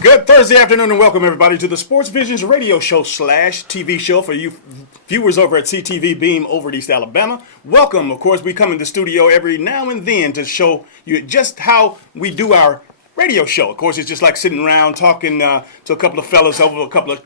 Good Thursday afternoon and welcome everybody to the Sports Visions radio show / TV show for you viewers over at CTV Beam over at East Alabama. Welcome. Of course, we come in the studio every now and then to show you just how we do our radio show. Of course, it's just like sitting around talking to a couple of fellas over a couple of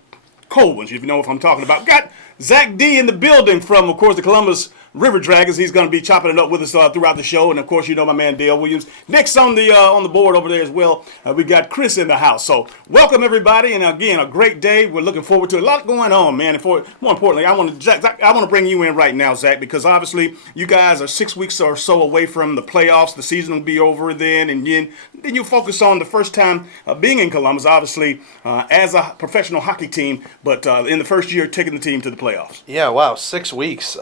cold ones, if you know what I'm talking about. Got Zach D in the building from, of course, the Columbus River Dragons. He's going to be chopping it up with us throughout the show, and of course, you know my man Dale Williams. Nick's on the board over there as well. We got Chris in the house. So welcome everybody, and again, a great day. We're looking forward to a lot going on, man. And more importantly, I want to bring you in right now, Zach, because obviously you guys are 6 weeks or so away from the playoffs. The season will be over then, and then you focus on the first time being in Columbus, obviously as a professional hockey team, but in the first year taking the team to the playoffs. Yeah, wow, 6 weeks.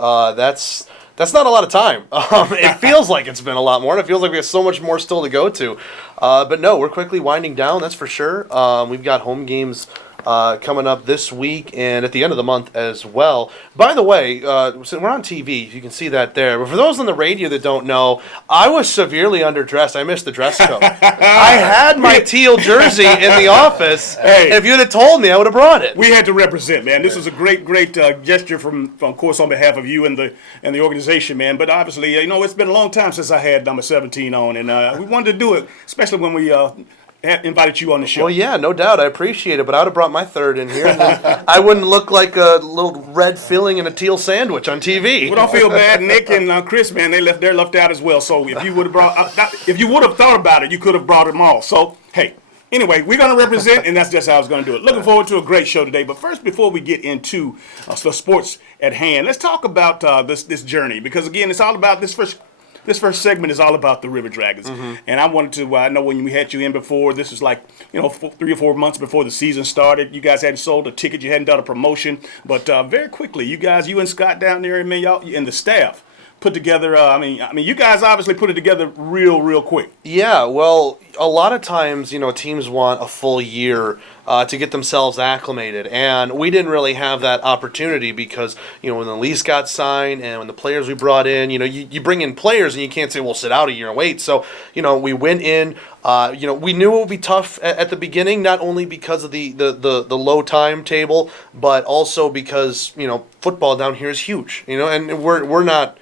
That's not a lot of time. It feels like it's been a lot more, and it feels like we have so much more still to go to. But no, we're quickly winding down, that's for sure. We've got home games coming up this week and at the end of the month as well. By the way, so we're on TV. You can see that there. But for those on the radio that don't know, I was severely underdressed. I missed the dress code. I had my teal jersey in the office. Hey. If you'd have told me, I would have brought it. We had to represent, man. This is a great gesture from, of course, on behalf of you and the organization, man. But obviously, it's been a long time since I had number 17 on, and we wanted to do it, especially when we invited you on the show. Well, yeah, no doubt. I appreciate it, but I would have brought my third in here. And then I wouldn't look like a little red filling in a teal sandwich on TV. Well, don't feel bad. Nick and Chris, man, they're left out as well. So if you would have thought about it, you could have brought them all. So hey. Anyway, we're going to represent, and that's just how I was going to do it. Looking forward to a great show today. But first, before we get into the sports at hand, let's talk about this journey. Because, again, it's all about this first segment is all about the River Dragons. Mm-hmm. And I wanted to, I know when we had you in before, this was like, 3 or 4 months before the season started. You guys hadn't sold a ticket. You hadn't done a promotion. But very quickly, you and Scott down there, and y'all and the staff put together, you guys obviously put it together real quick. Yeah, well, a lot of times, teams want a full year to get themselves acclimated, and we didn't really have that opportunity because, when the lease got signed and when the players we brought in, you bring in players and you can't say, well, sit out a year and wait. So, we went in, we knew it would be tough at the beginning, not only because of the low timetable, but also because, football down here is huge, and we're not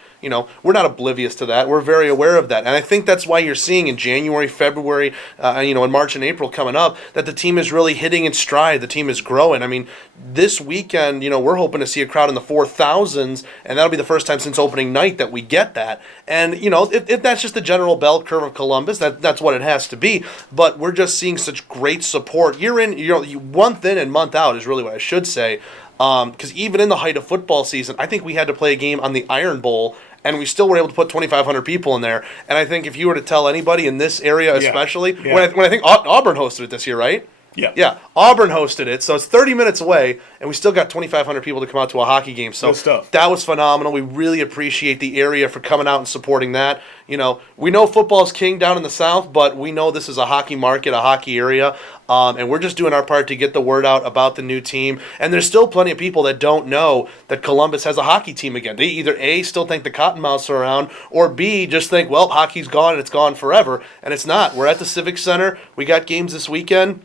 oblivious to that. We're very aware of that. And I think that's why you're seeing in January, February, in March and April coming up, that the team is really hitting its stride. The team is growing. I mean, this weekend, we're hoping to see a crowd in the 4,000s, and that'll be the first time since opening night that we get that. And, if that's just the general bell curve of Columbus, that's what it has to be. But we're just seeing such great support. Year in, month in and month out is really what I should say. Because even in the height of football season, I think we had to play a game on the Iron Bowl, and we still were able to put 2,500 people in there. And I think if you were to tell anybody in this area especially, when I think Auburn hosted it this year, right? Yeah. Yeah, Auburn hosted it, so it's 30 minutes away, and we still got 2,500 people to come out to a hockey game. So good stuff. That was phenomenal. We really appreciate the area for coming out and supporting that. We know football's king down in the South, but we know this is a hockey market, a hockey area, and we're just doing our part to get the word out about the new team. And there's still plenty of people that don't know that Columbus has a hockey team again. They either A, still think the Cottonmouths are around, or B, just think, well, hockey's gone and it's gone forever. And it's not. We're at the Civic Center. We got games this weekend.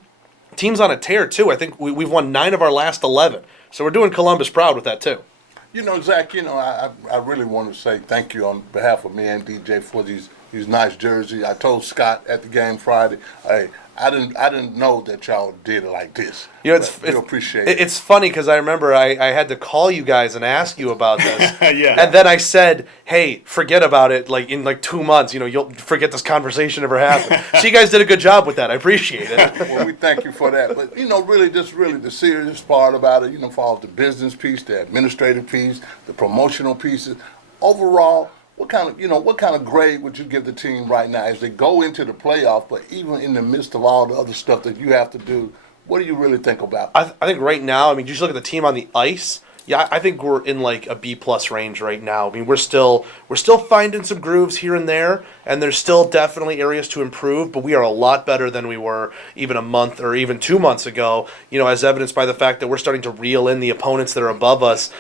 Team's on a tear, too. I think we've won 9 of our last 11. So we're doing Columbus proud with that, too. Zach, I really want to say thank you on behalf of me and DJ for these nice jerseys. I told Scott at the game Friday, hey, I didn't know that y'all did it like this. We appreciate it. It's funny because I remember I had to call you guys and ask you about this. Yeah. And then I said, hey, forget about it. Like in 2 months, you'll forget this conversation ever happened. So you guys did a good job with that. I appreciate it. Well, we thank you for that. But really the serious part about it, for all the business piece, the administrative piece, the promotional pieces, overall. What kind of grade would you give the team right now as they go into the playoff? But even in the midst of all the other stuff that you have to do, what do you really think about? I think right now, just look at the team on the ice. Yeah, I think we're in like a B+ range right now. We're still finding some grooves here and there, and there's still definitely areas to improve, but we are a lot better than we were even a month or even 2 months ago, as evidenced by the fact that we're starting to reel in the opponents that are above us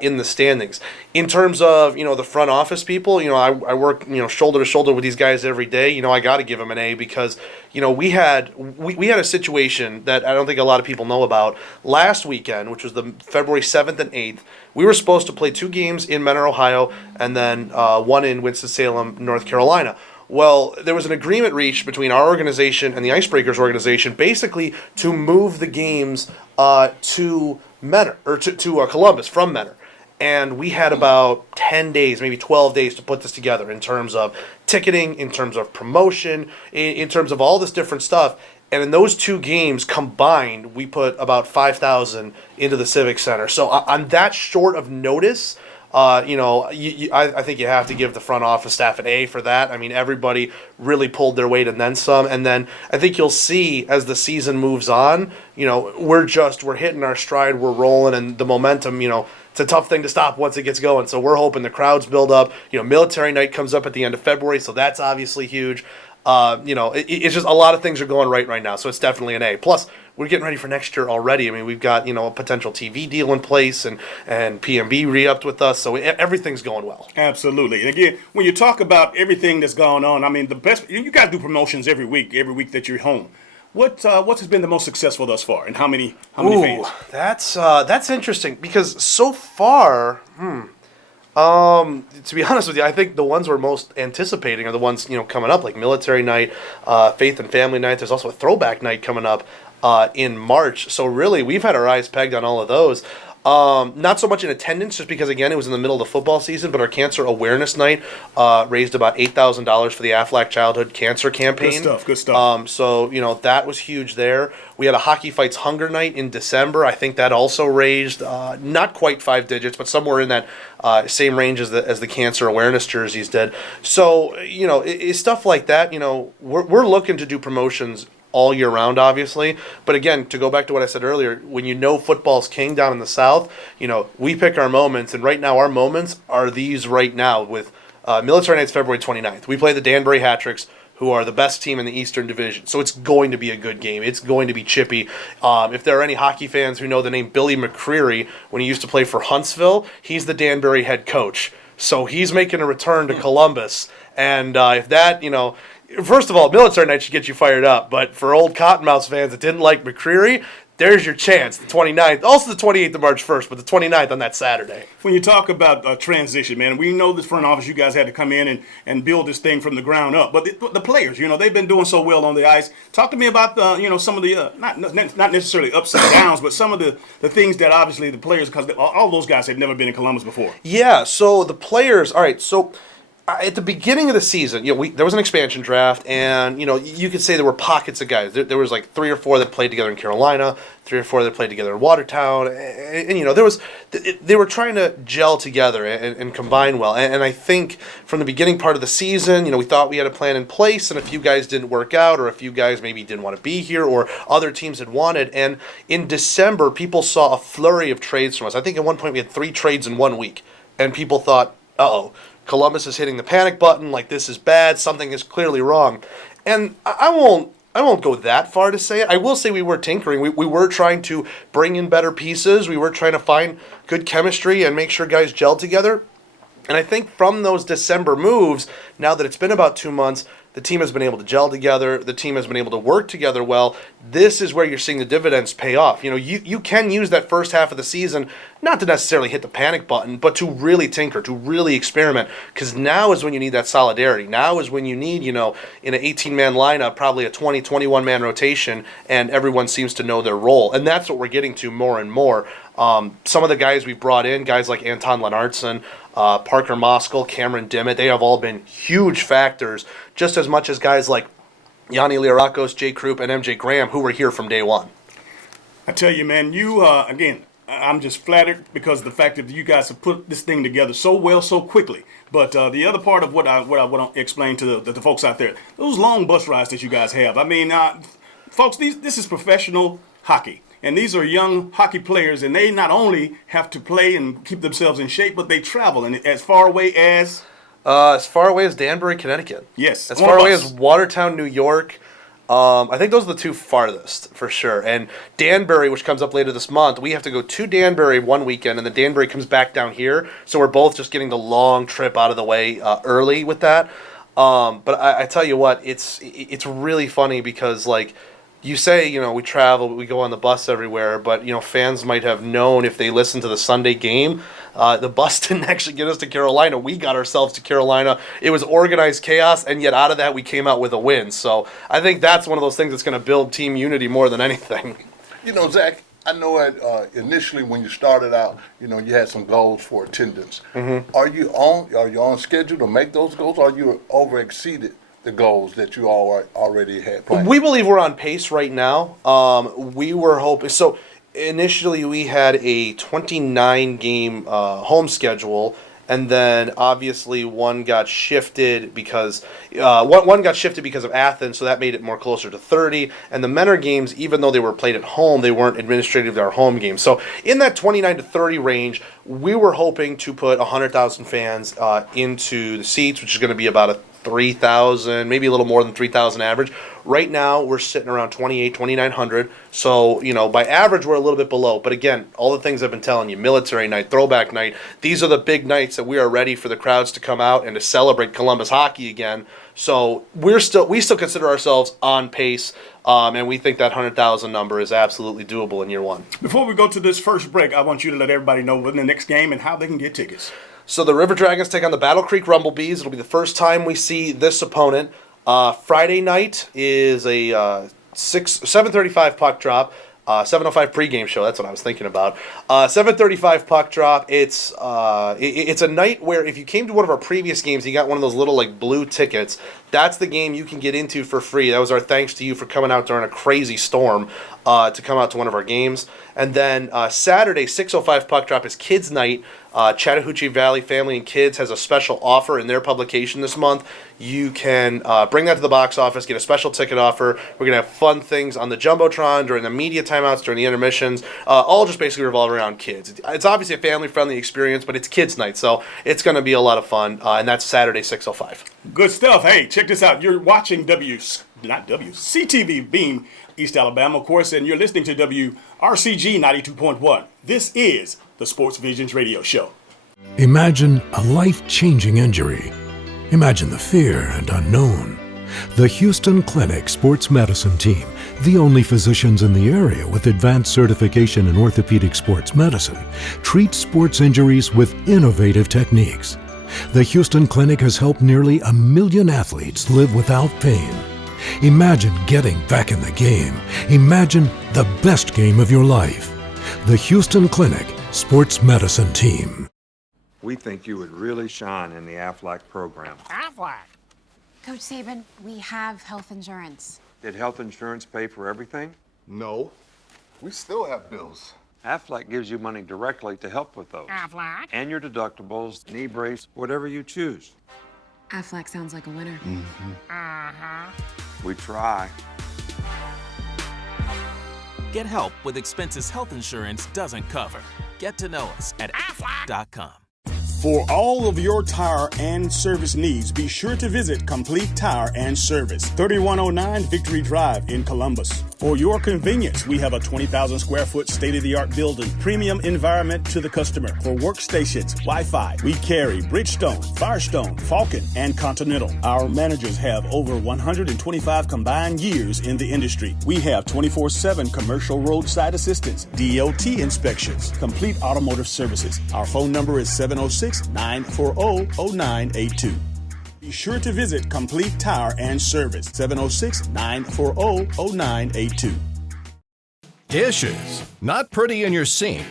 in the standings. In terms of, the front office people, I work, shoulder to shoulder with these guys every day. I got to give them an A because, we had a situation that I don't think a lot of people know about last weekend, which was the February 7th and 8th. We were supposed to play 2 games in Mentor, Ohio, and then one in Winston-Salem, North Carolina. Well, there was an agreement reached between our organization and the Icebreakers organization, basically to move the games to Mentor or to Columbus from Mentor. And we had about 10 days, maybe 12 days to put this together in terms of ticketing, in terms of promotion, in terms of all this different stuff. And in those 2 games combined, we put about 5,000 into the Civic Center. So on that short of notice, I think you have to give the front office staff an A for that. I mean, everybody really pulled their weight and then some. And then I think you'll see as the season moves on, we're hitting our stride, we're rolling, and the momentum, it's a tough thing to stop once it gets going. So we're hoping the crowds build up. Military Night comes up at the end of February, so that's obviously huge. It's just a lot of things are going right now, so it's definitely an A. Plus, we're getting ready for next year already. I mean, we've got, a potential TV deal in place and PMB re-upped with us, so everything's going well. Absolutely. And again, when you talk about everything that's going on, I mean, the best, you guys do promotions every week that you're home. What has been the most successful thus far, and how many fans? That's interesting because so far, to be honest with you, I think the ones we're most anticipating are the ones coming up, like Military Night, Faith and Family Night. There's also a Throwback Night coming up in March. So really, we've had our eyes pegged on all of those. Not so much in attendance, just because, again, it was in the middle of the football season, but our Cancer Awareness Night raised about $8,000 for the Aflac Childhood Cancer Campaign. Good stuff. So, that was huge there. We had a Hockey Fights Hunger Night in December. I think that also raised not quite 5 digits, but somewhere in that same range as the Cancer Awareness jerseys did. So, it's stuff like that. We're looking to do promotions all year round, obviously. But again, to go back to what I said earlier, when football's king down in the South, we pick our moments, and right now our moments are these right now with Military Night's February 29th. We play the Danbury Hat-Tricks, who are the best team in the Eastern Division. So it's going to be a good game. It's going to be chippy. If there are any hockey fans who know the name Billy McCreary, when he used to play for Huntsville, he's the Danbury head coach. So he's making a return to Columbus. And if that, first of all, Military Night should get you fired up. But for old Cottonmouths fans that didn't like McCreary, there's your chance, the 29th. Also the 28th of March 1st, but the 29th on that Saturday. When you talk about transition, man, we know this front office, you guys had to come in and build this thing from the ground up. But the players, they've been doing so well on the ice. Talk to me about some of the, not necessarily ups and downs, but some of the things that obviously the players, because all those guys had never been in Columbus before. Yeah, so the players, all right, so at the beginning of the season, there was an expansion draft, and you could say there were pockets of guys. There was like 3 or 4 that played together in Carolina, 3 or 4 that played together in Watertown, and they were trying to gel together and combine well. And I think from the beginning part of the season, we thought we had a plan in place, and a few guys didn't work out, or a few guys maybe didn't want to be here, or other teams had wanted. And in December, people saw a flurry of trades from us. I think at one point we had 3 trades in 1 week, and people thought, uh-oh, Columbus is hitting the panic button, like this is bad, something is clearly wrong. And I won't go that far to say it. I will say we were tinkering. We were trying to bring in better pieces. We were trying to find good chemistry and make sure guys gel together. And I think from those December moves, now that it's been about 2 months, the team has been able to gel together. The team has been able to work together well. This is where you're seeing the dividends pay off. You can use that first half of the season not to necessarily hit the panic button, but to really tinker, to really experiment, because now is when you need that solidarity. Now is when you need, in an 18-man lineup, probably a 20, 21-man rotation, and everyone seems to know their role. And that's what we're getting to more and more. Some of the guys we brought in, guys like Anton Lennartson, Parker Moskal, Cameron Dimmitt, they have all been huge factors, just as much as guys like Yanni Liarakos, Jay Krupp, and MJ Graham, who were here from day one. I tell you, man, again, I'm just flattered because of the fact that you guys have put this thing together so well, so quickly. But the other part of what I want to explain to the folks out there, those long bus rides that you guys have. I mean, folks, this is professional hockey. And these are young hockey players, and they not only have to play and keep themselves in shape, but they travel and as far away as As far away as Danbury, Connecticut. Yes. As on far a away bus. as Watertown, New York. I think those are the two farthest for sure. And Danbury, which comes up later this month, we have to go to Danbury one weekend, and then Danbury comes back down here. So we're both just getting the long trip out of the way early with that. But I tell you what, it's really funny because like. You say, we travel, we go on the bus everywhere, but, fans might have known if they listened to the Sunday game, the bus didn't actually get us to Carolina. We got ourselves to Carolina. It was organized chaos, and yet out of that we came out with a win. So I think that's one of those things that's going to build team unity more than anything. Zach, I know initially when you started out, you had some goals for attendance. Mm-hmm. Are you on schedule to make those goals, or are you over exceeded the goals that you already had planned? We believe we're on pace right now. We were hoping so. Initially, we had a 29-game home schedule, and then obviously one got shifted because one got shifted because of Athens, so that made it more closer to 30. And the Menor games, even though they were played at home, they weren't administratively our home games. So in that 29 to 30 range, we were hoping to put 100,000 fans into the seats, which is going to be about a 3,000, maybe a little more than 3,000 average. Right now, we're sitting around 2,900. So, by average, we're a little bit below. But again, all the things I've been telling you, military night, throwback night, these are the big nights that we are ready for the crowds to come out and to celebrate Columbus hockey again. So we still consider ourselves on pace, and we think that 100,000 number is absolutely doable in year one. Before we go to this first break, I want you to let everybody know when the next game and how they can get tickets. So the River Dragons take on the Battle Creek Rumblebees. It'll be the first time we see this opponent. Friday night is a 7:35 puck drop. 7:05 pregame show. That's what I was thinking about. 7:35 puck drop. It's a night where if you came to one of our previous games, you got one of those little like blue tickets. That's the game you can get into for free. That was our thanks to you for coming out during a crazy storm to come out to one of our games. And then Saturday, 6:05 puck drop is Kids Night. Chattahoochee Valley Family and Kids has a special offer in their publication this month. You can bring that to the box office, get a special ticket offer. We're going to have fun things on the Jumbotron during the media timeouts, during the intermissions, all just basically revolve around kids. It's obviously a family-friendly experience, but it's Kids Night, so it's going to be a lot of fun, and that's Saturday, 6:05. Good stuff. Hey, check this out. You're watching CTV Beam East Alabama, of course, and you're listening to WRCG 92.1. This is the Sports Visions Radio Show. Imagine a life-changing injury. Imagine the fear and unknown. The Houston Clinic Sports Medicine Team, the only physicians in the area with advanced certification in orthopedic sports medicine, treats sports injuries with innovative techniques. The Houston Clinic has helped nearly 1 million athletes live without pain. Imagine getting back in the game. Imagine the best game of your life. The Houston Clinic Sports Medicine Team. We think you would really shine in the Aflac program. Aflac? Coach Saban, we have health insurance. Did health insurance pay for everything? No. We still have bills. Aflac gives you money directly to help with those. Aflac? And your deductibles, knee brace, whatever you choose. Aflac sounds like a winner. Mm-hmm. Uh-huh. We try. Get help with expenses health insurance doesn't cover. Get to know us at aflac.com. For all of your tire and service needs, be sure to visit Complete Tire and Service, 3109 Victory Drive in Columbus. For your convenience, we have a 20,000 square foot state-of-the-art building, premium environment to the customer. For workstations, Wi-Fi, we carry Bridgestone, Firestone, Falcon, and Continental. Our managers have over 125 combined years in the industry. We have 24/7 commercial roadside assistance, DOT inspections, complete automotive services. Our phone number is 706-940-0982. Be sure to visit Complete Tire and Service, 706-940-0982. Dishes. Not pretty in your sink.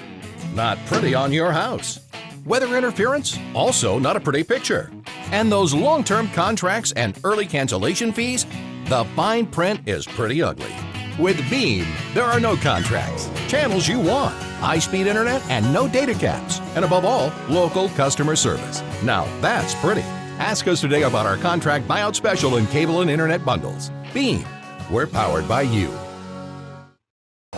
Not pretty on your house. Weather interference. Also not a pretty picture. And those long-term contracts and early cancellation fees. The fine print is pretty ugly. With Beam, there are no contracts, channels you want, high-speed internet, and no data caps. And above all, local customer service. Now that's pretty. Ask us today about our contract buyout special in cable and internet bundles. Beam, we're powered by you.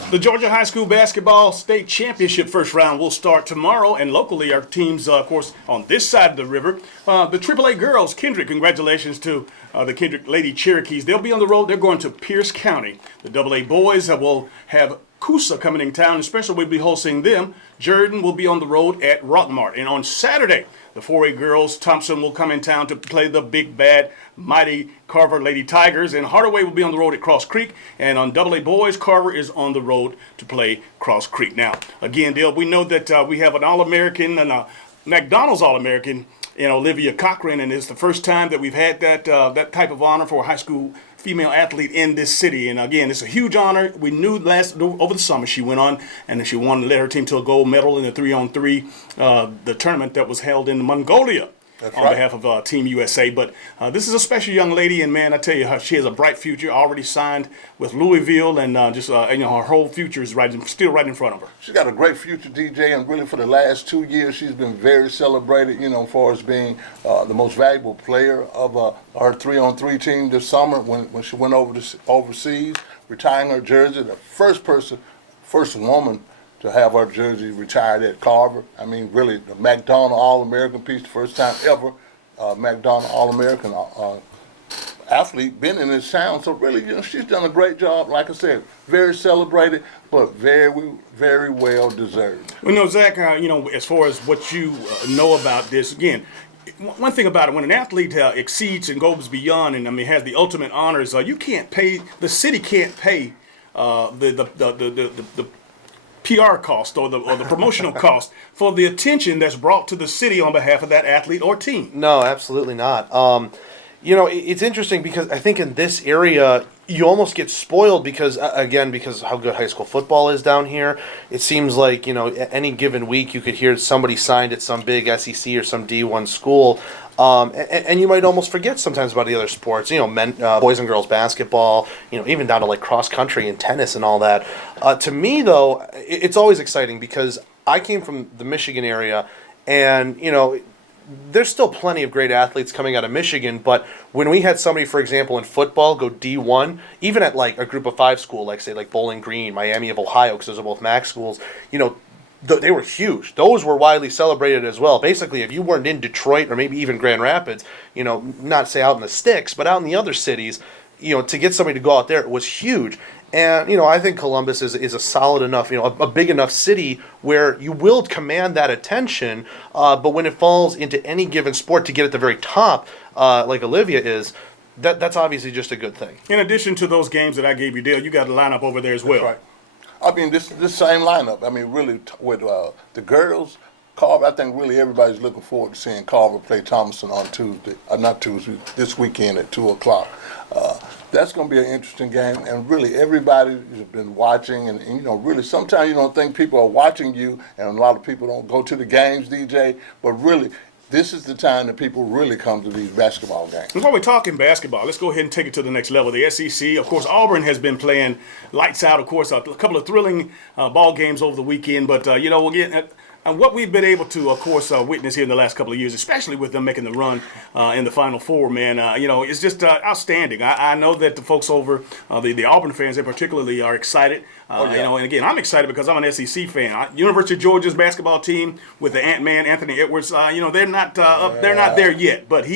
The Georgia High School Basketball State Championship first round will start tomorrow, and locally our teams, of course, on this side of the river. The AAA girls, Kendrick, congratulations to the Kendrick Lady Cherokees. They'll be on the road. They're going to Pierce County. The AA boys will have Coosa coming in town, especially we'll be hosting them. Jordan will be on the road at Rockmart. And on Saturday, the 4A girls, Thompson will come in town to play the big, bad, mighty Carver Lady Tigers. And Hardaway will be on the road at Cross Creek. And on AA boys, Carver is on the road to play Cross Creek. Now, again, Dale, we know that we have an All-American and a McDonald's All-American in Olivia Cochran, and it's the first time that we've had that type of honor for a high school female athlete in this city. And again, it's a huge honor. We knew over the summer she went on and she won to led her team to a gold medal in the 3-on-3, the tournament that was held in Mongolia. That's on right. behalf of Team USA. But this is a special young lady, and man, I tell you, she has a bright future. Already signed with Louisville, and her whole future is still right in front of her. She's got a great future, DJ, and really for the last 2 years, she's been very celebrated, as far as being the most valuable player of our 3-on-3 team this summer when she went overseas, retiring her jersey, the first woman to have our jersey retired at Carver. I mean, really, the McDonald All-American piece, the first time ever McDonald All-American athlete been in this town. So really, she's done a great job. Like I said, very celebrated, but very, very well deserved. We know, Zach, as far as what you know about this, again, one thing about it, when an athlete exceeds and goes beyond and has the ultimate honors, you can't pay, the city can't pay the PR cost or the promotional cost for the attention that's brought to the city on behalf of that athlete or team. No, absolutely not. It's interesting because I think in this area you almost get spoiled because how good high school football is down here. It seems like any given week you could hear somebody signed at some big SEC or some D1 school. And you might almost forget sometimes about the other sports, men, boys and girls basketball, even down to like cross country and tennis and all that. To me, though, it's always exciting because I came from the Michigan area, and there's still plenty of great athletes coming out of Michigan. But when we had somebody, for example, in football go D1, even at like a group of 5 school, like say like Bowling Green, Miami of Ohio, because those are both MAC schools, they were huge. Those were widely celebrated as well. Basically, if you weren't in Detroit or maybe even Grand Rapids, not say out in the sticks, but out in the other cities, to get somebody to go out there was huge. And, I think Columbus is a solid enough, a big enough city where you will command that attention. But when it falls into any given sport to get at the very top, like Olivia is, that's obviously just a good thing. In addition to those games that I gave you, Dale, you got a lineup over there as well. That's right. I mean, this same lineup. I mean, really, with the girls, Carver, I think really everybody's looking forward to seeing Carver play Thompson on Tuesday. Not Tuesday, this weekend at 2 o'clock. That's going to be an interesting game, and really everybody has been watching, and really sometimes you don't think people are watching you, and a lot of people don't go to the games, DJ, but really this is the time that people really come to these basketball games. And while we're talking basketball, let's go ahead and take it to the next level. The SEC, of course, Auburn has been playing lights out, of course, a couple of thrilling ball games over the weekend. But, again, what we've been able to, of course, witness here in the last couple of years, especially with them making the run in the Final Four, man, it's just outstanding. I know that the folks over, the Auburn fans in particularly, are excited. And again, I'm excited because I'm an SEC fan. University of Georgia's basketball team with the Ant-Man, Anthony Edwards, they're not they're not there yet. But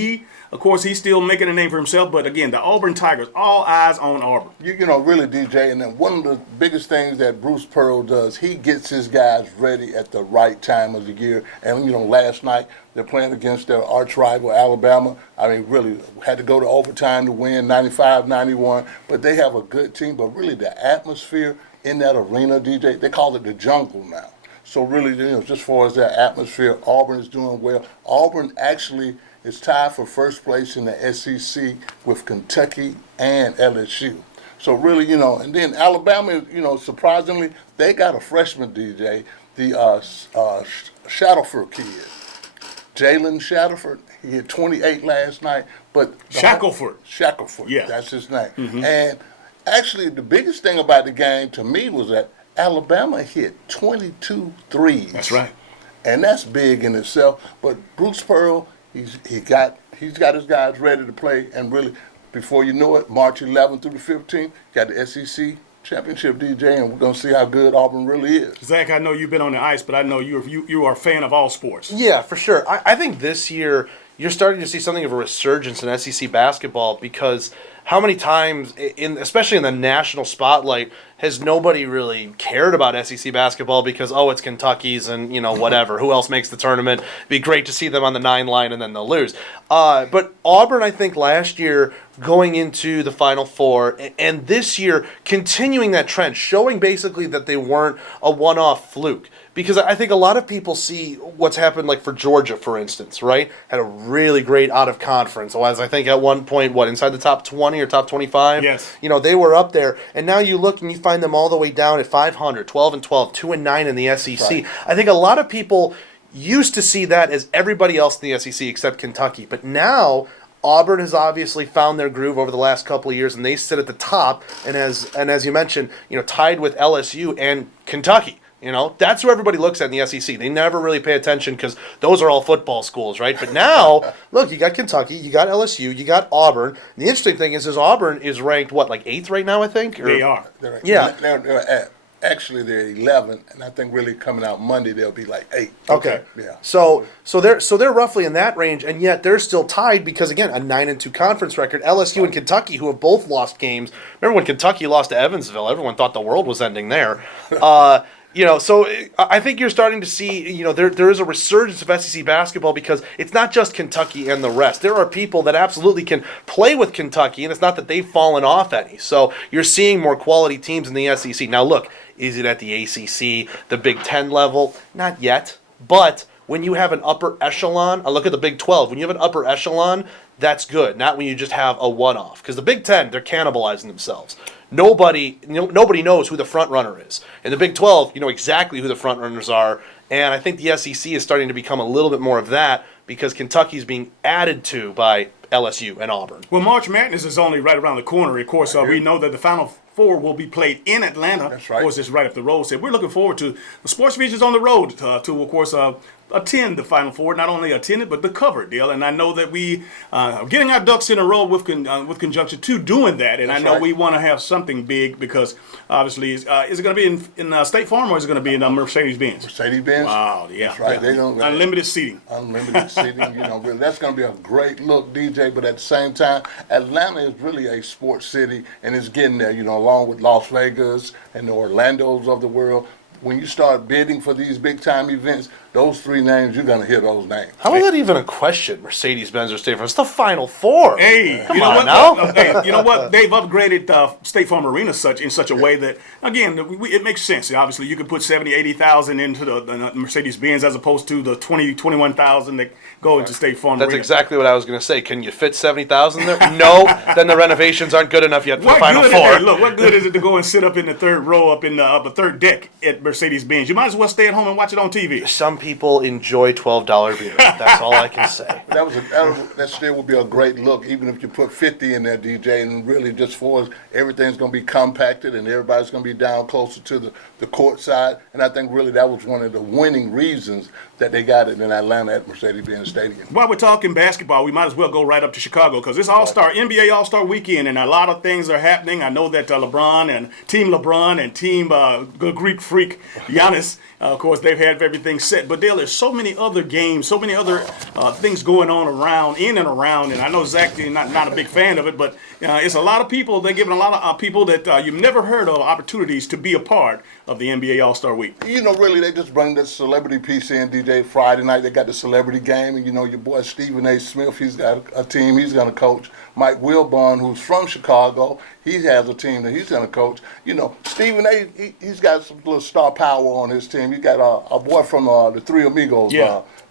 of course, he's still making a name for himself. But again, the Auburn Tigers, all eyes on Auburn. Really, DJ, and then one of the biggest things that Bruce Pearl does, he gets his guys ready at the right time of the year. And, last night they're playing against their arch rival, Alabama. I mean, really had to go to overtime to win 95-91. But they have a good team. But really, the atmosphere in that arena, DJ, they call it the jungle now. So really, just as far as that atmosphere, Auburn is doing well. Auburn actually is tied for first place in the SEC with Kentucky and LSU. So really, and then Alabama, surprisingly, they got a freshman, DJ, the Shackelford kid, Jalen Shackelford. He hit 28 last night. But Shackelford, yeah, that's his name. Mm-hmm. And actually, the biggest thing about the game to me was that Alabama hit 22 threes. That's right. And that's big in itself. But Bruce Pearl, he's got his guys ready to play. And really, before you know it, March 11th through the 15th, got the SEC championship, DJ, and we're going to see how good Auburn really is. Zach, I know you've been on the ice, but I know you are a fan of all sports. Yeah, for sure. I think this year you're starting to see something of a resurgence in SEC basketball because how many times, especially in the national spotlight, has nobody really cared about SEC basketball because, oh, it's Kentucky's and, whatever. Who else makes the tournament? It'd be great to see them on the 9 line and then they'll lose. But Auburn, I think, last year going into the Final Four and this year continuing that trend, showing basically that they weren't a one-off fluke. Because I think a lot of people see what's happened, like for Georgia, for instance, right? Had a really great out-of-conference. Was, I think, at one point, inside the top 20 or top 25? Yes. They were up there. And now you look and you find them all the way down at 500, 12-12, 2-9 in the SEC. Right. I think a lot of people used to see that as everybody else in the SEC except Kentucky. But now Auburn has obviously found their groove over the last couple of years, and they sit at the top. And as you mentioned, tied with LSU and Kentucky. That's who everybody looks at in the SEC. They never really pay attention because those are all football schools, right? But now, look, you got Kentucky, you got LSU, you got Auburn. And the interesting thing is Auburn is ranked, like 8th right now, I think? They are. Yeah. Actually, they're 11th, and I think really coming out Monday they'll be like 8. Okay. Yeah. So they're roughly in that range, and yet they're still tied because again a 9-2 conference record. LSU and Kentucky, who have both lost games. Remember when Kentucky lost to Evansville? Everyone thought the world was ending there. So I think you're starting to see, there is a resurgence of SEC basketball because it's not just Kentucky and the rest. There are people that absolutely can play with Kentucky, and it's not that they've fallen off any. So you're seeing more quality teams in the SEC. Now, look, is it at the ACC, the Big Ten level? Not yet. But when you have an upper echelon, I look at the Big 12. When you have an upper echelon, that's good. Not when you just have a one-off. Because the Big Ten, they're cannibalizing themselves. Nobody knows who the front runner is. In the Big 12, you know exactly who the front runners are, and I think the SEC is starting to become a little bit more of that because Kentucky is being added to by LSU and Auburn. Well, March Madness is only right around the corner. Of course, we know that the Final Four will be played in Atlanta. That's right. Of course, it's right up the road. So we're looking forward to the Sports Visions on the road to of course, attend the Final Four. Not only attend it, but to cover it, Dale. And I know that we are getting our ducks in a row with conjunction to doing that. And That's I know right. we want to have something big because obviously, is it going to be in State Farm or is it going to be in Mercedes-Benz? Mercedes-Benz. Wow, yeah. That's right. They don't Unlimited seating. Unlimited seating, really, that's going to be a great look, DJ. But at the same time, Atlanta is really a sports city, and it's getting there. Along with Las Vegas and the Orlando's of the world. When you start bidding for these big time events, those 3 names, you're going to hear those names. How is that even a question, Mercedes-Benz or State Farm? It's the Final Four. Hey, Come you know on what? now. Hey, you know what? They've upgraded State Farm Arena in such a way that, again, it makes sense. Obviously, you can put 70, 80,000 into the Mercedes-Benz as opposed to the 20, 21,000 that go into State Farm That's Arena. exactly what I was going to say. Can you fit 70,000 there? No. Then the renovations aren't good enough yet for the Final Four. Look, what good is it to go and sit up in the third row, up in the third deck at Mercedes-Benz? You might as well stay at home and watch it on TV. Some people enjoy $12 beer. That's all I can say. That still would be a great look, even if you put 50 in there, DJ, and really just for us, everything's going to be compacted and everybody's going to be down closer to the court side. And I think really that was one of the winning reasons that they got it in Atlanta at Mercedes-Benz Stadium. While we're talking basketball, we might as well go right up to Chicago because it's NBA All-Star Weekend, and a lot of things are happening. I know that LeBron and Team Greek Freak Giannis, of course, they've had everything set. But there's so many other games, so many other things going on in and around. And I know Zach is not a big fan of it, but it's a lot of people. They're giving a lot of people that you've never heard of opportunities to be a part of the NBA All-Star Week. Really, they just bring this celebrity piece in, DJ. Friday night, they got the celebrity game, and your boy Stephen A. Smith, he's got a team he's going to coach. Mike Wilbon, who's from Chicago, he has a team that he's going to coach. Stephen A., he's got some little star power on his team. He got a boy from the Three Amigos,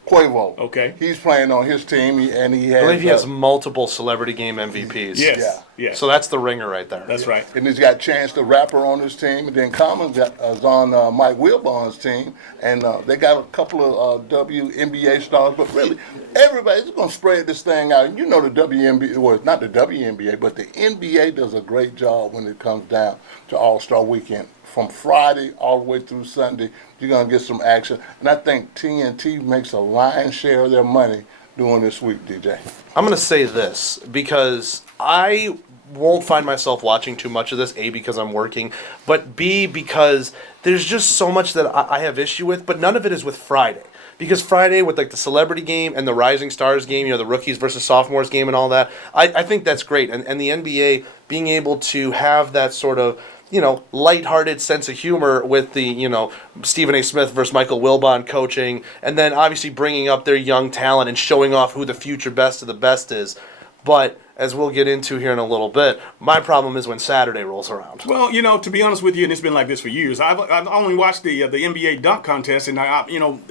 Quavo. Okay. He's playing on his team, and he has. I believe he has multiple celebrity game MVPs. Yes. Yeah. So that's the ringer right there. That's right. And he's got Chance the Rapper on his team, and then Commons is on Mike Wilbon's team, and they got a couple of WNBA stars. But really, everybody's going to spread this thing out. The WNBA, well, not the WNBA, but the NBA does a great job when it comes down to All-Star Weekend. From Friday all the way through Sunday, you're going to get some action. And I think TNT makes a lion's share of their money doing this week, DJ? I'm going to say this because I won't find myself watching too much of this, A, because I'm working, but B, because there's just so much that I have issue with, but none of it is with Friday. Because Friday with like the celebrity game and the Rising Stars game, the rookies versus sophomores game and all that, I think that's great. And the NBA being able to have that sort of, lighthearted sense of humor with the, Stephen A. Smith versus Michael Wilbon coaching, and then obviously bringing up their young talent and showing off who the future best of the best is. But as we'll get into here in a little bit, my problem is when Saturday rolls around. Well, to be honest with you, and it's been like this for years. I've only watched the NBA dunk contest, and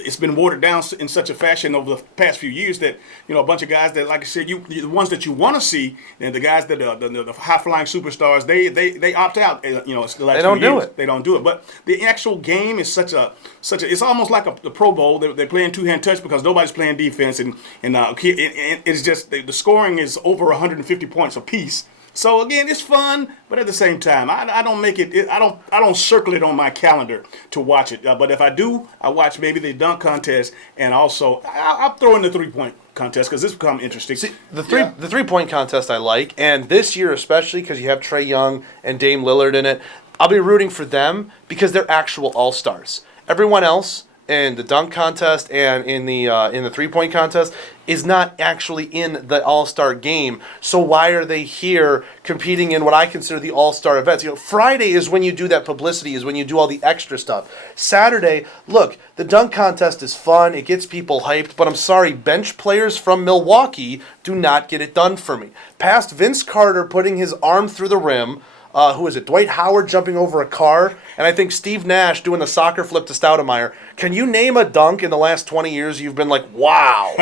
it's been watered down in such a fashion over the past few years that a bunch of guys that, like I said, the ones that you want to see, and the guys that the high flying superstars, they opt out. It's the last They don't few do years. it. They don't do it. But the actual game is such a. It's almost like the Pro Bowl. They're playing two-hand touch because nobody's playing defense, and it's just the scoring is over 150 points apiece. So again, it's fun, but at the same time, I don't make it. I don't circle it on my calendar to watch it. But if I do, I watch maybe the dunk contest, and also I'll throw in the 3-point contest because this become interesting. See, the 3-point contest I like, and this year especially because you have Trae Young and Dame Lillard in it, I'll be rooting for them because they're actual all-stars. Everyone else in the dunk contest and in the 3-point contest is not actually in the all-star game. So why are they here competing in what I consider the all-star events? Friday is when you do that publicity, is when you do all the extra stuff. Saturday, look, the dunk contest is fun. It gets people hyped. But I'm sorry, bench players from Milwaukee do not get it done for me. Past Vince Carter putting his arm through the rim, who is it? Dwight Howard jumping over a car, and I think Steve Nash doing the soccer flip to Stoudemire. Can you name a dunk in the last 20 years you've been like, wow?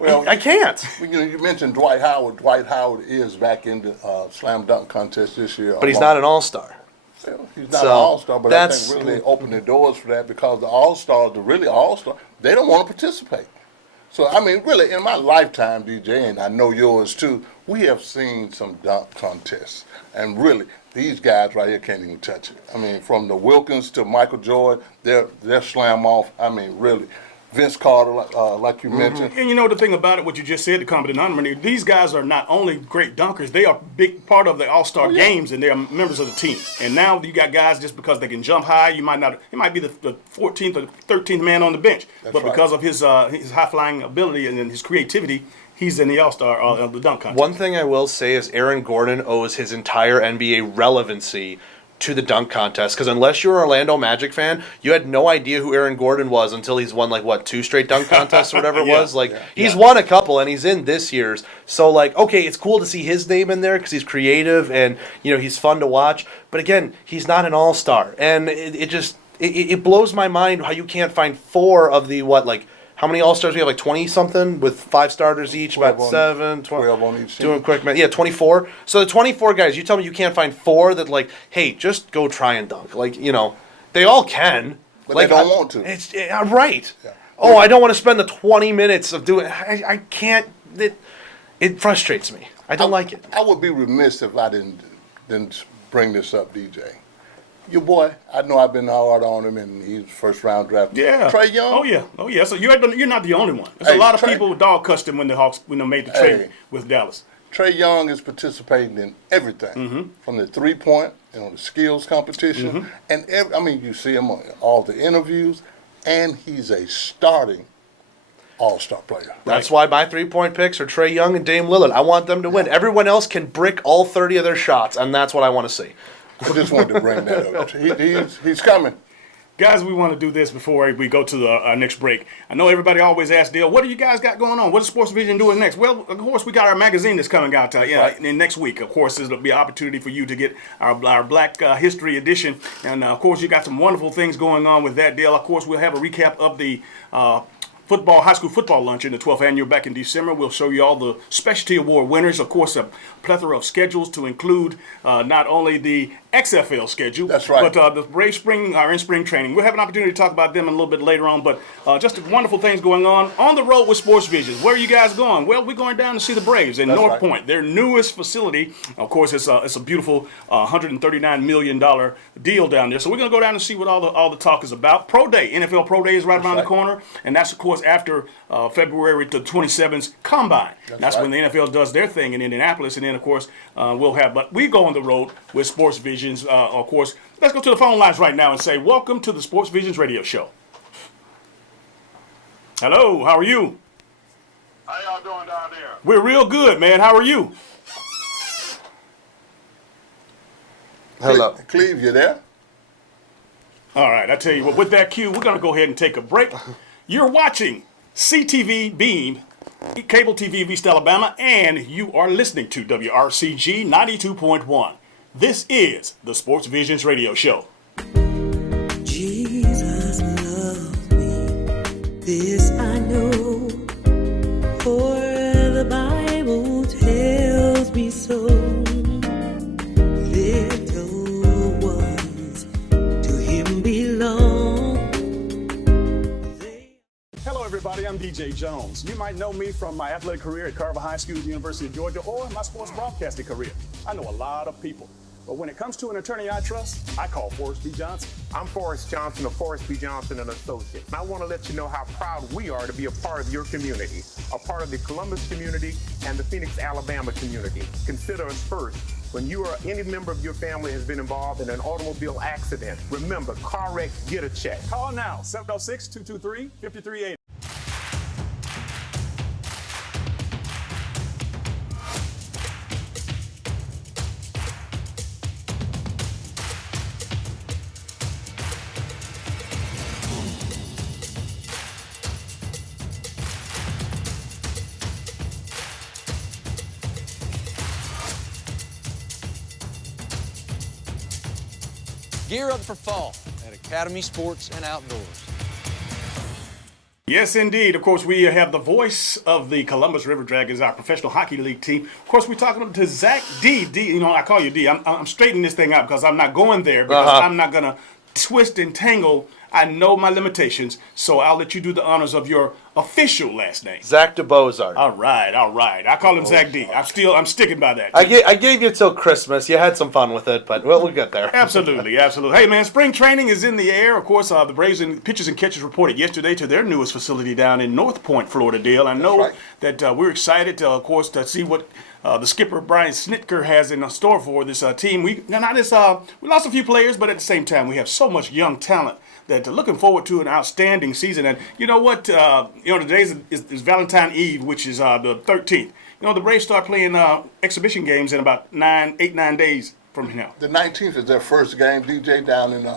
Well, I can't. You mentioned Dwight Howard. Dwight Howard is back in the slam dunk contest this year. But he's not an all-star. Well, he's not an all-star, but I think really they opened the doors for that because the all-stars, the really all-stars, they don't want to participate. So, really, in my lifetime, DJ, and I know yours too, we have seen some dunk contests. And really, these guys right here can't even touch it. From the Wilkins to Michael Jordan, they're slam off. Really. Vince Carter, like you mentioned. And the thing about it, what you just said, the common denominator, these guys are not only great dunkers, they are a big part of the all-star games, and they are members of the team. And now you got guys just because they can jump high, it might be the 14th or 13th man on the bench. But because of his high-flying ability and his creativity, he's in the all-star of the dunk contest. One thing I will say is Aaron Gordon owes his entire NBA relevancy to the dunk contest, because unless you're an Orlando Magic fan, you had no idea who Aaron Gordon was until he's won 2 straight dunk contests or whatever it was. He's won a couple, and he's in this year's. So okay, it's cool to see his name in there because he's creative and he's fun to watch. But again, he's not an all-star, and it blows my mind how you can't find 4 of the how many All-Stars we have? 20-something with 5 starters each, about 7, 12 on each team. Doing quick math. Yeah, 24. So the 24 guys, you tell me you can't find 4 that hey, just go try and dunk. They all can. But they don't want to. It's right. Yeah. Oh, I don't want to spend the 20 minutes of doing. I can't. It frustrates me. I don't like it. I would be remiss if I didn't bring this up, DJ. Your boy, I know I've been hard on him, and he's first round draft. Yeah, Trae Young. Oh yeah. So you're not the only one. There's a lot of people dog cussed him when the Hawks made the trade with Dallas. Trae Young is participating in everything from the 3-point, the skills competition, and you see him on all the interviews, and he's a starting all-star player. That's why my 3-point picks are Trae Young and Dame Lillard. I want them to win. Everyone else can brick all 30 of their shots, and that's what I want to see. I just wanted to bring that up. He's coming. Guys, we want to do this before we go to our next break. I know everybody always asks Dale, what do you guys got going on? What is Sports Vision doing next? Well, of course, we got our magazine that's coming out in next week. Of course, there'll be an opportunity for you to get our Black History edition. And, of course, you got some wonderful things going on with that, Dale. Of course, we'll have a recap of the high school football luncheon, the 12th annual back in December. We'll show you all the specialty award winners. Of course, a plethora of schedules to include not only the XFL schedule, that's right, but the Braves are in spring training. We'll have an opportunity to talk about them a little bit later on, but just wonderful things going on the road with Sports Vision. Where are you guys going? Well, we're going down to see the Braves in North Point, their newest facility. Of course, it's a beautiful $139 million deal down there. So we're going to go down and see what all the talk is about. Pro Day, NFL Pro Day is right around the corner, and that's, of course, course, after February the 27th Combine. That's when the NFL does their thing in Indianapolis. And then, of course, we'll have, but we go on the road with Sports Visions, of course. Let's go to the phone lines right now and say, welcome to the Sports Visions radio show. Hello, how are you? How y'all doing down there? We're real good, man. How are you? Hello. Cleve, you there? All right, I tell you what, with that cue, we're going to go ahead and take a break. You're watching CTV Beam, Cable TV of East Alabama, and you are listening to WRCG 92.1. This is the Sports Visions radio show. Jesus loves me, this I know, for the Bible tells me so. Little ones to him belong. Hello, everybody. I'm DJ Jones. You might know me from my athletic career at Carver High School, University of Georgia, or my sports broadcasting career. I know a lot of people. But when it comes to an attorney I trust, I call Forrest B. Johnson. I'm Forrest Johnson of Forrest B. Johnson and Associates. And I want to let you know how proud we are to be a part of your community, a part of the Columbus community and the Phoenix, Alabama community. Consider us first. When you or any member of your family has been involved in an automobile accident, remember, car wreck, get a check. Call now, 706-223-5380. Gear up for fall at Academy Sports and Outdoors. Yes, indeed. Of course, we have the voice of the Columbus River Dragons, our professional hockey league team. Of course, we're talking to Zach D. You know, I call you D. I'm straightening this thing up because I'm not going there because I'm not going to twist and tangle. I know my limitations, so I'll let you do the honors of your official last name. Zach DeBozart. All right. I call him Zach D. I'm sticking by that. I gave you till Christmas. You had some fun with it, but we'll get there. Absolutely. Hey, man, spring training is in the air. Of course, the Braves and pitchers and catchers reported yesterday to their newest facility down in North Point, Florida, Dale. I know that we're excited, of course, to see what the skipper, Brian Snitker, has in store for this team. We lost a few players, but at the same time, we have so much young talent that looking forward to an outstanding season. And you know what? Today is Valentine Eve, which is the 13th. You know, the Braves start playing exhibition games in about 9 days from now. The 19th is their first game, DJ, down in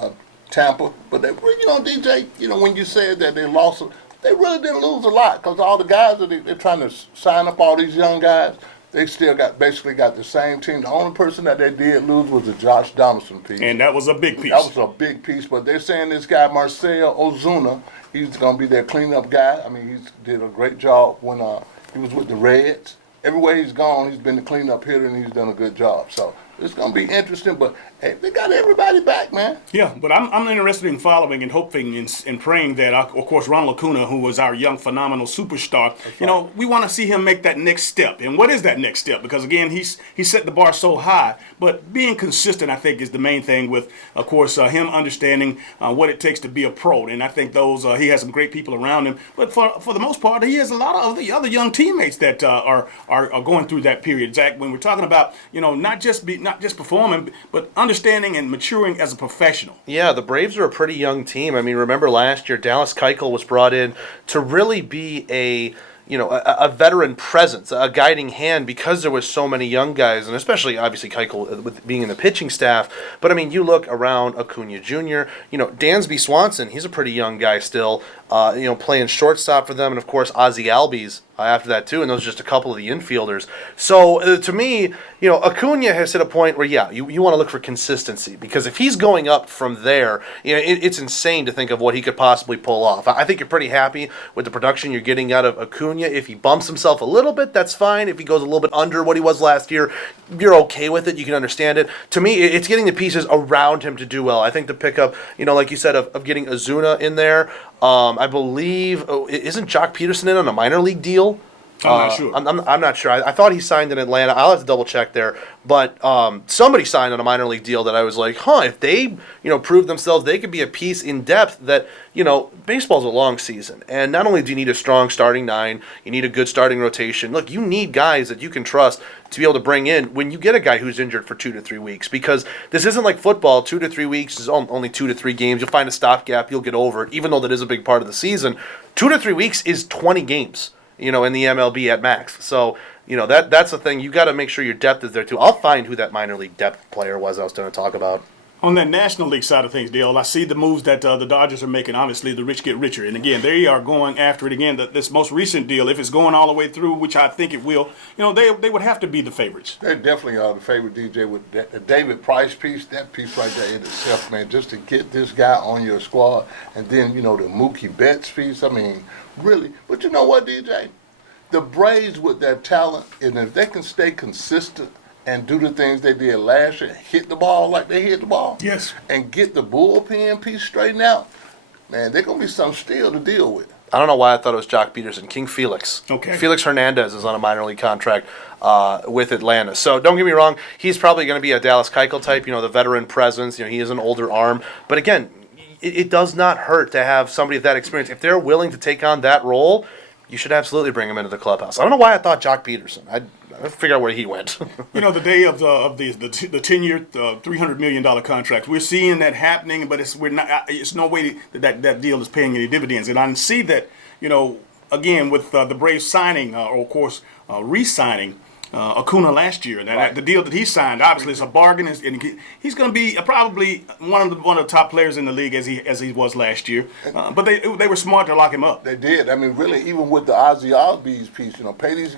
Tampa. But they, DJ, when you said that they lost, they really didn't lose a lot because all the guys that they're trying to sign up, all these young guys, they still basically got the same team. The only person that they did lose was the Josh Donaldson piece. And that was a big piece. That was a big piece. But they're saying this guy, Marcel Ozuna, he's going to be their cleanup guy. I mean, he did a great job when he was with the Reds. Everywhere he's gone, he's been the cleanup hitter, and he's done a good job. So it's going to be interesting. But hey, they got everybody back, man. Yeah, but I'm interested in following and hoping and praying that, of course, Ronald Acuna, who was our young, phenomenal superstar, we want to see him make that next step. And what is that next step? Because, again, he set the bar so high. But being consistent, I think, is the main thing with, of course, him understanding what it takes to be a pro. And I think he has some great people around him. But for the most part, he has a lot of the other young teammates that are going through that period. Zach, when we're talking about, not just performing, but understanding and maturing as a professional. Yeah, the Braves are a pretty young team. I mean, remember last year, Dallas Keuchel was brought in to really be a veteran presence, a guiding hand, because there was so many young guys, and especially, obviously, Keuchel with being in the pitching staff. But, I mean, you look around Acuna Jr., Dansby Swanson, he's a pretty young guy still, playing shortstop for them, and, of course, Ozzie Albies after that, too, and those are just a couple of the infielders. So, to me, Acuna has hit a point where, you want to look for consistency, because if he's going up from there, it's insane to think of what he could possibly pull off. I think you're pretty happy with the production you're getting out of Acuna. If he bumps himself a little bit, that's fine. If he goes a little bit under what he was last year, you're okay with it. You can understand it. To me, it's getting the pieces around him to do well. I think the pickup, like you said, of getting Ozuna in there, I believe, isn't Jock Peterson in on a minor league deal? I'm not sure. I'm not sure. I thought he signed in Atlanta. I'll have to double check there. But somebody signed on a minor league deal that I was like, if they prove themselves, they could be a piece in depth that, baseball's a long season. And not only do you need a strong starting nine, you need a good starting rotation. Look, you need guys that you can trust to be able to bring in when you get a guy who's injured for 2 to 3 weeks. Because this isn't like football. 2 to 3 weeks is only 2 to 3 games. You'll find a stopgap. You'll get over it, even though that is a big part of the season. 2 to 3 weeks is 20 games. In the MLB at max. So, that's the thing. You got to make sure your depth is there, too. I'll find who that minor league depth player was I was going to talk about. On that National League side of things, Dale, I see the moves that the Dodgers are making. Obviously, the rich get richer. And, again, they are going after it. Again, this most recent deal, if it's going all the way through, which I think it will, they would have to be the favorites. They definitely are the favorite, DJ, with the David Price piece. That piece right there in itself, man, just to get this guy on your squad. And then, the Mookie Betts piece. I mean, really. But you know what, DJ? The Braves, with their talent, and if they can stay consistent and do the things they did last year, hit the ball like they hit the ball, yes, and get the bullpen piece straightened out, man, they're going to be something still to deal with. I don't know why I thought it was Jock Peterson. King Felix. Okay. Felix Hernandez is on a minor league contract with Atlanta. So don't get me wrong, he's probably going to be a Dallas Keuchel type, the veteran presence. He is an older arm. But again, it does not hurt to have somebody of that experience. If they're willing to take on that role, you should absolutely bring him into the clubhouse. I don't know why I thought Jock Peterson. I figure out where he went. The day of the 10-year, $300 million contract, we're seeing that happening, but it's no way that deal is paying any dividends. And I see that, again, with the Braves signing, or of course, re-signing Acuna last year, and Right. the deal that he signed, obviously, is a bargain, and he's going to be probably one of the top players in the league as he was last year. But they were smart to lock him up. They did. I mean, really, even with the Ozzy Osbourne's piece, pay these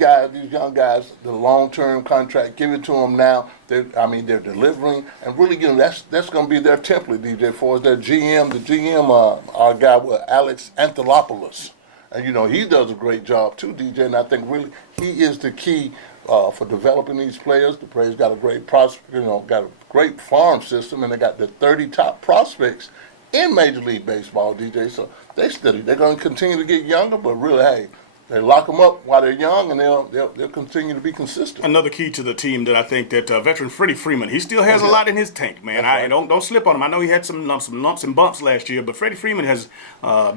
young guys, the long-term contract, give it to them now. They're delivering, and really, that's going to be their template, DJ, for their GM. The GM, our guy, Alex Anthopoulos. And, he does a great job, too, DJ, and I think really he is the key for developing these players. The Braves got a great got a great farm system, and they got the 30 top prospects in Major League Baseball, DJ. So they're going to continue to get younger, but really, hey, they lock them up while they're young, and they'll continue to be consistent. Another key to the team that I think that veteran Freddie Freeman, he still has a lot in his tank, man. Right. Don't slip on him. I know he had some lumps and bumps last year, but Freddie Freeman has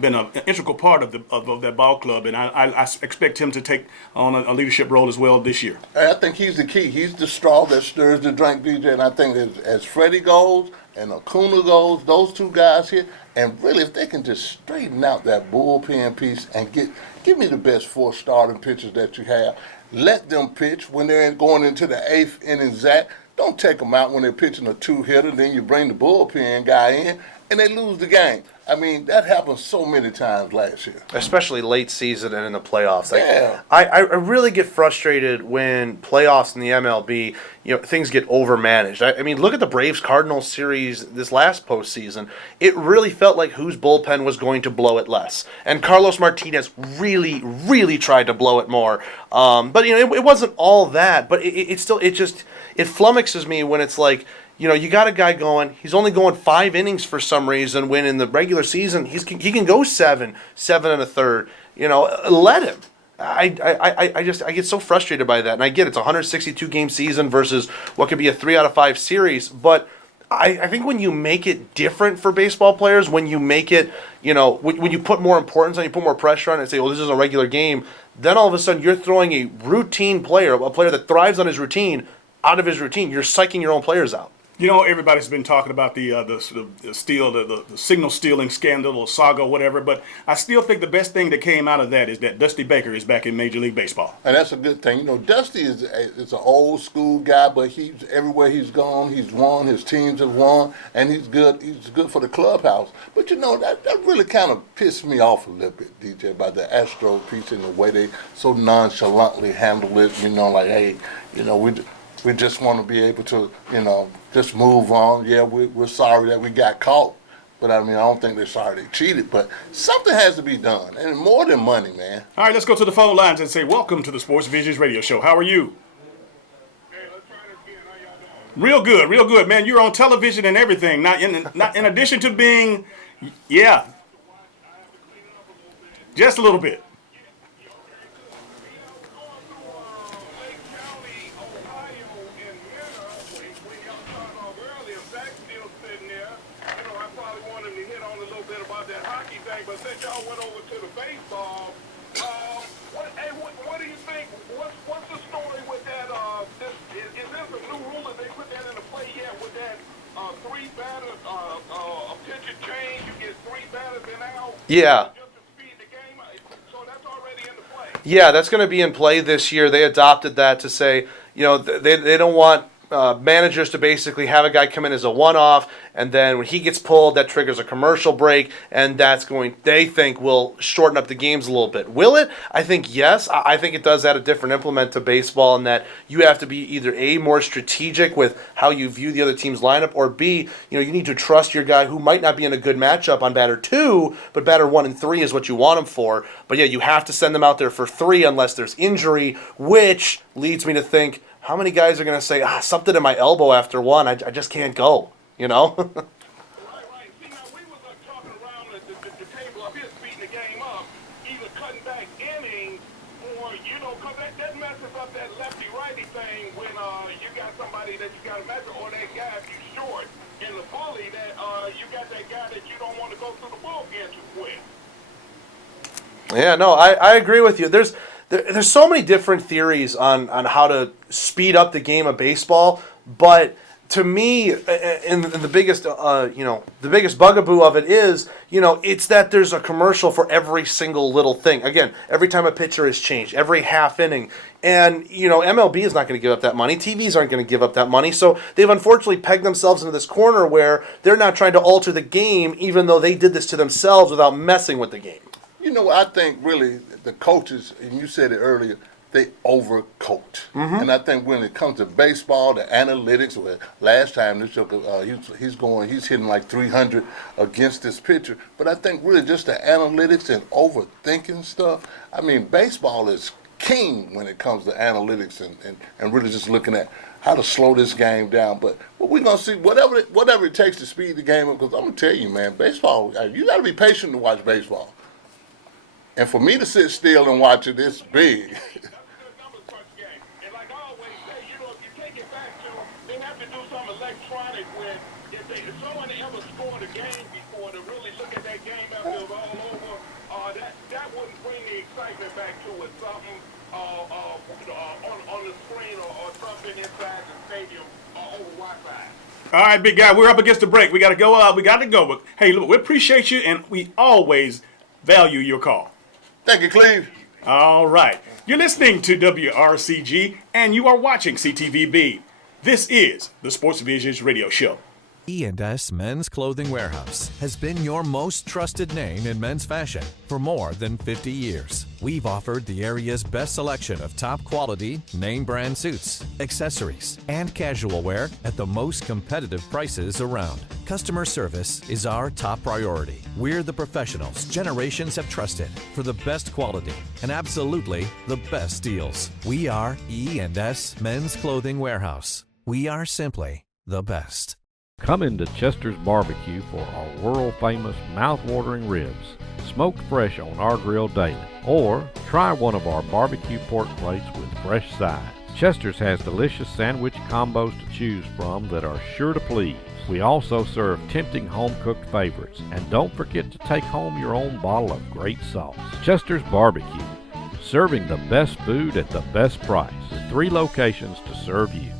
been an integral part of that ball club, and I expect him to take on a leadership role as well this year. I think he's the key. He's the straw that stirs the drink, DJ, and I think as Freddie goes and Acuna goes, those two guys here, and really if they can just straighten out that bullpen piece and give me the best 4 starting pitchers that you have. Let them pitch when they're going into the 8th inning, Zach. Don't take them out when they're pitching a 2-hitter. Then you bring the bullpen guy in, and they lose the game. I mean, that happened so many times last year. Especially late season and in the playoffs. Yeah. I really get frustrated when playoffs in the MLB, things get overmanaged. I mean, look at the Braves-Cardinals series this last postseason. It really felt like whose bullpen was going to blow it less. And Carlos Martinez really, really tried to blow it more. But, it wasn't all that. But it flummoxes me when it's like, you got a guy going, he's only going 5 innings for some reason, when in the regular season he can go 7 1/3. Let him. I get so frustrated by that. And I get it's a 162 game season versus what could be a 3 out of 5 series, but I think when you make it different for baseball players, when you make it, when you put more importance on, you put more pressure on it and say, well, this is a regular game, then all of a sudden you're throwing a routine player, a player that thrives on his routine, out of his routine. You're psyching your own players out. Everybody's been talking about the signal stealing scandal or saga, whatever, but I still think the best thing that came out of that is that Dusty Baker is back in Major League Baseball. And that's a good thing. Dusty is an old school guy, but he's everywhere he's gone, he's won, his teams have won, and he's good for the clubhouse. But that really kind of pissed me off a little bit, DJ, about the Astro piece and the way they so nonchalantly handle it, like, hey, we just want to be able to, just move on. Yeah, we're sorry that we got caught. But, I don't think they're sorry they cheated. But something has to be done. And more than money, man. All right, let's go to the phone lines and say, welcome to the Sports Visions Radio Show. How are you? Hey, let's try this again. How y'all doing? Real good, man. You're on television and everything. Not in addition to being, yeah, just a little bit. everything, but since y'all went over to the baseball, what do you think? What's the story with that? Is this a new rule that they put that into play yet? With that 3 batters, a pitcher change, you get 3 batters and out. Yeah. Just to speed the game. So that's already into play. Yeah, that's going to be in play this year. They adopted that to say, they don't want managers to basically have a guy come in as a one-off, and then when he gets pulled, that triggers a commercial break, and that's they think will shorten up the games a little bit. Will it? I think yes. I think it does add a different implement to baseball in that you have to be either A, more strategic with how you view the other team's lineup, or B, you need to trust your guy who might not be in a good matchup on batter 2, but batter 1 and 3 is what you want him for. But yeah, you have to send them out there for 3 unless there's injury, which leads me to think, how many guys are going to say, something in my elbow after 1, I just can't go, Right. See, now we was talking around the table up here, speeding the game up, either cutting back innings or, because that messes up that lefty-righty thing when you got somebody that you got to match, or that guy, if you short in the bully, that you got that guy that you don't want to go through the bullpen too quick. Yeah, no, I agree with you. There's so many different theories on how to speed up the game of baseball, but to me, and the biggest the biggest bugaboo of it is, it's that there's a commercial for every single little thing. Again, every time a pitcher is changed, every half inning, and MLB is not going to give up that money. TVs aren't going to give up that money, so they've unfortunately pegged themselves into this corner where they're not trying to alter the game, even though they did this to themselves without messing with the game. I think really the coaches, and you said it earlier, they overcoach. Mm-hmm. And I think when it comes to baseball, the analytics, last time this he's hitting like 300 against this pitcher. But I think really just the analytics and overthinking stuff. I mean, baseball is king when it comes to analytics and really just looking at how to slow this game down. But we're going to see whatever it takes to speed the game up, because I'm going to tell you, man, baseball, you got to be patient to watch baseball. And for me to sit still and watch it, it's big. Electronic when if someone ever scored a game before to really look at that game after it was all over, that wouldn't bring the excitement back to it. Something on the screen or something inside the stadium over Wi-Fi. All right, big guy, we're up against the break. We got to go out. We got to go. But hey, look, we appreciate you, and we always value your call. Thank you, Cleve. All right. You're listening to WRCG, and you are watching CTVB. This is the Sports Visions Radio Show. E&S Men's Clothing Warehouse has been your most trusted name in men's fashion for more than 50 years. We've offered the area's best selection of top quality, name brand suits, accessories, and casual wear at the most competitive prices around. Customer service is our top priority. We're the professionals generations have trusted for the best quality and absolutely the best deals. We are E&S Men's Clothing Warehouse. We are simply the best. Come into Chester's Barbecue for our world-famous mouth-watering ribs, smoked fresh on our grill daily. Or try one of our barbecue pork plates with fresh sides. Chester's has delicious sandwich combos to choose from that are sure to please. We also serve tempting home-cooked favorites. And don't forget to take home your own bottle of great sauce. Chester's Barbecue, serving the best food at the best price, with 3 locations to serve you.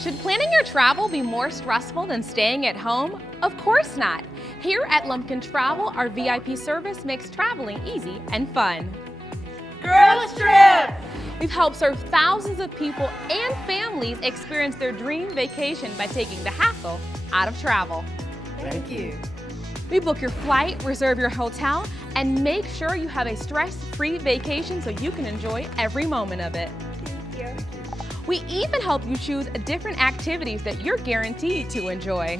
Should planning your travel be more stressful than staying at home? Of course not. Here at Lumpkin Travel, our VIP service makes traveling easy and fun. Girls Trip! We've helped serve thousands of people and families experience their dream vacation by taking the hassle out of travel. Thank you. We book your flight, reserve your hotel, and make sure you have a stress-free vacation so you can enjoy every moment of it. Thank you. We even help you choose different activities that you're guaranteed to enjoy.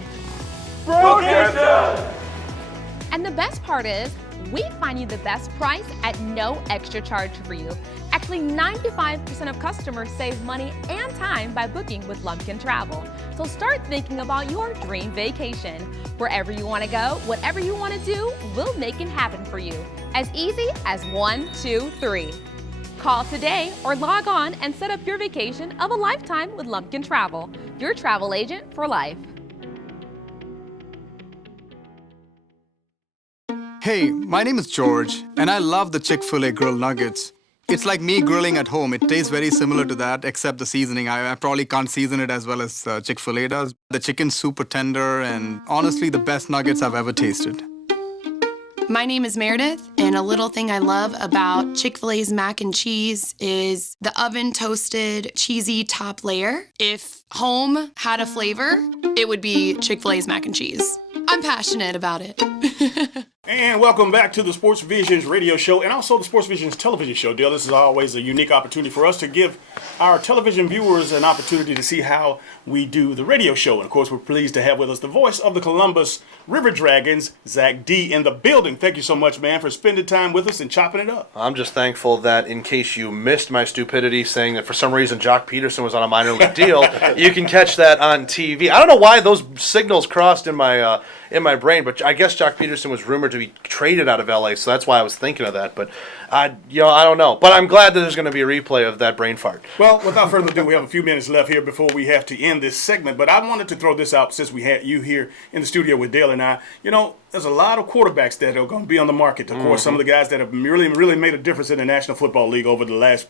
And the best part is, we find you the best price at no extra charge for you. Actually, 95% of customers save money and time by booking with Lumpkin Travel. So start thinking about your dream vacation. Wherever you want to go, whatever you want to do, we'll make it happen for you. As easy as 1, 2, 3. Call today or log on and set up your vacation of a lifetime with Lumpkin Travel, your travel agent for life. Hey, my name is George, and I love the Chick-fil-A grilled nuggets. It's like me grilling at home. It tastes very similar to that, except the seasoning. I probably can't season it as well as Chick-fil-A does. The chicken's super tender, and honestly, the best nuggets I've ever tasted. My name is Meredith, and a little thing I love about Chick-fil-A's mac and cheese is the oven-toasted, cheesy top layer. If home had a flavor, it would be Chick-fil-A's mac and cheese. I'm passionate about it. And welcome back to the Sports Visions radio show and also the Sports Visions television show. Dale, this is always a unique opportunity for us to give our television viewers an opportunity to see how we do the radio show. And of course, we're pleased to have with us the voice of the Columbus River Dragons, Zach D, in the building. Thank you so much, man, for spending time with us and chopping it up. I'm just thankful that in case you missed my stupidity saying that for some reason Jock Peterson was on a minor league deal, you can catch that on TV. I don't know why those signals crossed in my brain, but I guess Jock Peterson was rumored to be traded out of LA, so that's why I was thinking of that. But I don't know. But I'm glad that there's going to be a replay of that brain fart. Well, without further ado, we have a few minutes left here before we have to end this segment. But I wanted to throw this out since we had you here in the studio with Dale and I. You know, there's a lot of quarterbacks that are going to be on the market. Of course, some of the guys that have really made a difference in the National Football League over the last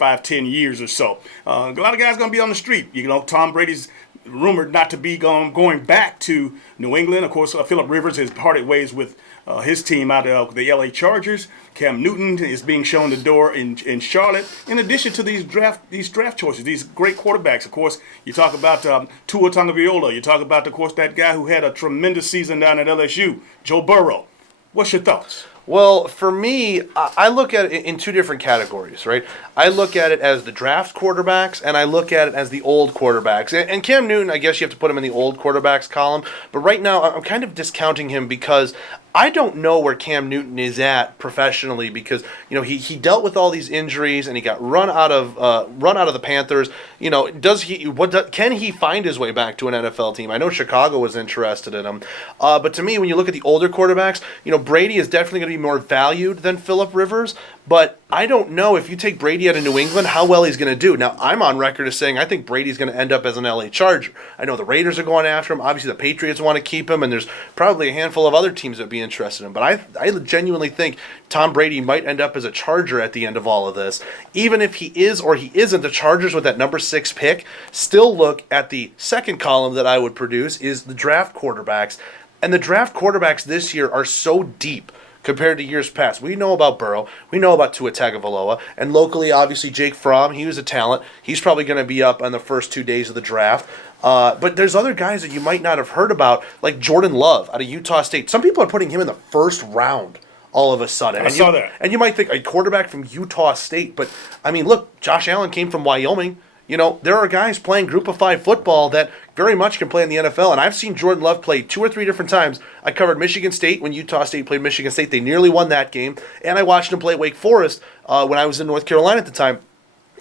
5-10 years or so. A lot of guys going to be on the street. You know, Tom Brady's rumored not to be going back to New England. Of course, Phillip Rivers has parted ways with his team out of the LA Chargers. Cam Newton is being shown the door in Charlotte. In addition to these draft choices, these great quarterbacks. Of course, you talk about Tua Tagovailoa. You talk about, of course, that guy who had a tremendous season down at LSU, Joe Burrow. What's your thoughts? Well, for me, I look at it in two different categories, right? I look at it as the draft quarterbacks, and I look at it as the old quarterbacks. And Cam Newton, I guess you have to put him in the old quarterbacks column. But right now, I'm kind of discounting him because I don't know where Cam Newton is at professionally because, you know, he dealt with all these injuries and he got run out of the Panthers. You know, can he find his way back to an NFL team? I know Chicago was interested in him. But to me, when you look at the older quarterbacks, you know, Brady is definitely going to be more valued than Phillip Rivers. But I don't know if you take Brady out of New England, how well he's going to do. Now, I'm on record as saying I think Brady's going to end up as an LA Charger. I know the Raiders are going after him. Obviously, the Patriots want to keep him, and there's probably a handful of other teams that would be interested in him. But I genuinely think Tom Brady might end up as a Charger at the end of all of this. Even if he is or he isn't, the Chargers with that number 6 pick still look at the second column that I would produce is the draft quarterbacks. And the draft quarterbacks this year are so deep compared to years past. We know about Burrow. We know about Tua Tagovailoa. And locally, obviously, Jake Fromm, he was a talent. He's probably going to be up on the first 2 days of the draft. But there's other guys that you might not have heard about, like Jordan Love out of Utah State. Some people are putting him in the first round all of a sudden. I saw that. And you might think a quarterback from Utah State. But, I mean, look, Josh Allen came from Wyoming. You know, there are guys playing Group of 5 football that very much can play in the NFL, and I've seen Jordan Love play 2 or 3 different times. I covered Michigan State when Utah State played Michigan State. They nearly won that game, and I watched him play at Wake Forest when I was in North Carolina at the time.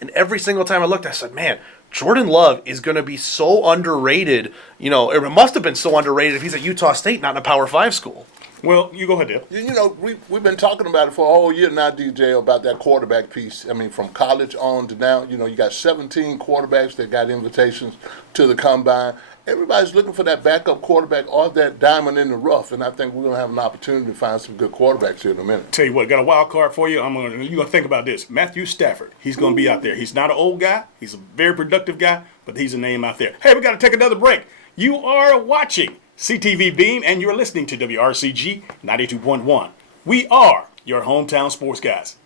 And every single time I looked, I said, man, Jordan Love is going to be so underrated. You know, it must have been so underrated if he's at Utah State, not in a Power 5 school. Well, you go ahead, Dale. You know, we've been talking about it for a whole year now, DJ, about that quarterback piece. I mean, from college on to now, you know, you got 17 quarterbacks that got invitations to the combine. Everybody's looking for that backup quarterback or that diamond in the rough, and I think we're going to have an opportunity to find some good quarterbacks here in a minute. Tell you what, got a wild card for you. You're going to think about this. Matthew Stafford, he's going to be out there. He's not an old guy. He's a very productive guy, but he's a name out there. Hey, we got to take another break. You are watching CTV Beam, and you're listening to WRCG 92.1. We are your hometown sports guys.